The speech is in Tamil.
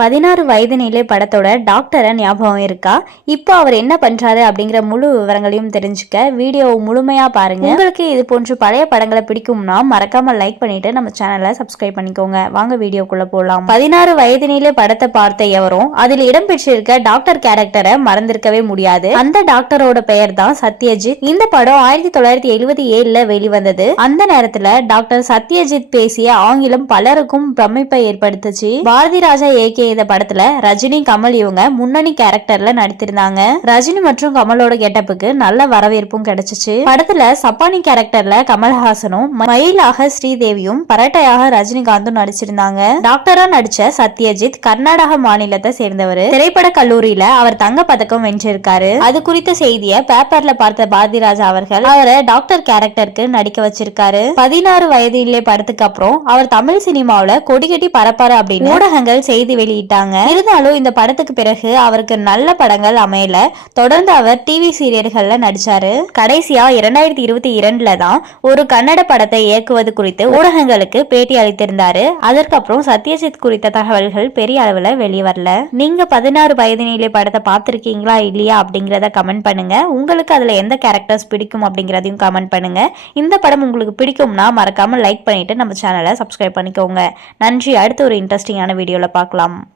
பதினாறு வயது நிலை படத்தோட டாக்டரை ஞாபகம் இருக்கா? இப்போ அவர் என்ன பண்றாரு அப்படிங்கிற முழு விவரங்களையும் தெரிஞ்சுக்க வீடியோ முழுமையா பாருங்க. உங்களுக்கு இது போன்ற பழைய படங்களை பிடிக்கும்னா மறக்காம லைக் பண்ணிட்டு நம்ம சேனலை சப்ஸ்கிரைப் பண்ணிக்கோங்க. வாங்க வீடியோக்குள்ள போலாம். பதினாறு வயது நிலை படத்தை பார்த்த எவரும் அதில் இடம்பெற்றிருக்க டாக்டர் கேரக்டரை மறந்திருக்கவே முடியாது. அந்த டாக்டரோட பெயர் தான் சத்யஜித். இந்த படம் ஆயிரத்தி தொள்ளாயிரத்தி எழுபத்தி ஏழுல வெளிவந்தது. அந்த நேரத்துல டாக்டர் சத்யஜித் பேசிய ஆங்கிலம் பலருக்கும் பிரமிப்பை ஏற்படுத்துச்சு. பாரதி ராஜா ஏகே செய்த படத்துல ரஜினி கமல் இவங்க முன்னணி கேரக்டர்ல நடித்திருந்தாங்க. ரஜினி மற்றும் கமலோட கெட்டப்புக்கு நல்ல வரவேற்பும் கிடைச்சிச்சு. படத்துல சப்பானி கேரக்டர்ல கமல்ஹாசனும் மயிலாக ஸ்ரீதேவியும் பரட்டையாக ரஜினிகாந்தும் நடிச்சிருந்தாங்க. டாக்டரா நடிச்ச சத்யஜித் கர்நாடக மாநிலத்தை சேர்ந்தவர். திரைப்பட கல்லூரியில அவர் தங்க பதக்கம் வென்றிருக்காரு. அது குறித்த செய்தியை பேப்பர்ல பார்த்த பாரதிராஜா அவர்கள் அவரை டாக்டர் கேரக்டருக்கு நடிக்க வச்சிருக்காரு. பதினாறு வயதிலே படத்துக்கு அப்புறம் அவர் தமிழ் சினிமாவில கொடிகட்டி பரப்பாரு அப்படின்னு ஊடகங்கள் செய்தி வெளியிட்டாங்க. இருந்தாலும் இந்த படத்துக்கு பிறகு அவருக்கு நல்ல படங்கள் அமையல. தொடர்ந்து அவர் டிவி சீரியல்கள்ல நடிச்சாரு. கடைசியா இரண்டாயிரத்தி இருபத்தி இரண்டுல தான் ஒரு கன்னட படத்தை இயக்குவது குறித்து ஊடகங்களுக்கு பேட்டி அளித்திருந்தாரு. அதற்கப்புறம் சத்யஜித் குறித்த தகவல்கள் பெரிய அளவுல வெளிவரல. வரல நீங்க பதினாறு வயது நிலை படத்தை பார்த்திருக்கீங்களா இல்லையா அப்படிங்கறத கமெண்ட் பண்ணுங்க. உங்களுக்கு அதுல எந்த கேரக்டர்ஸ் பிடிக்கும் அப்படிங்கறதையும் கமெண்ட் பண்ணுங்க. இந்த படம் உங்களுக்கு பிடிக்கும்னா மறக்காம லைக் பண்ணிட்டு நம்ம சேனலை சப்ஸ்கிரைப் பண்ணிக்கோங்க. நன்றி. அடுத்து ஒரு இன்ட்ரெஸ்டிங்கான வீடியோல பார்க்கலாம்.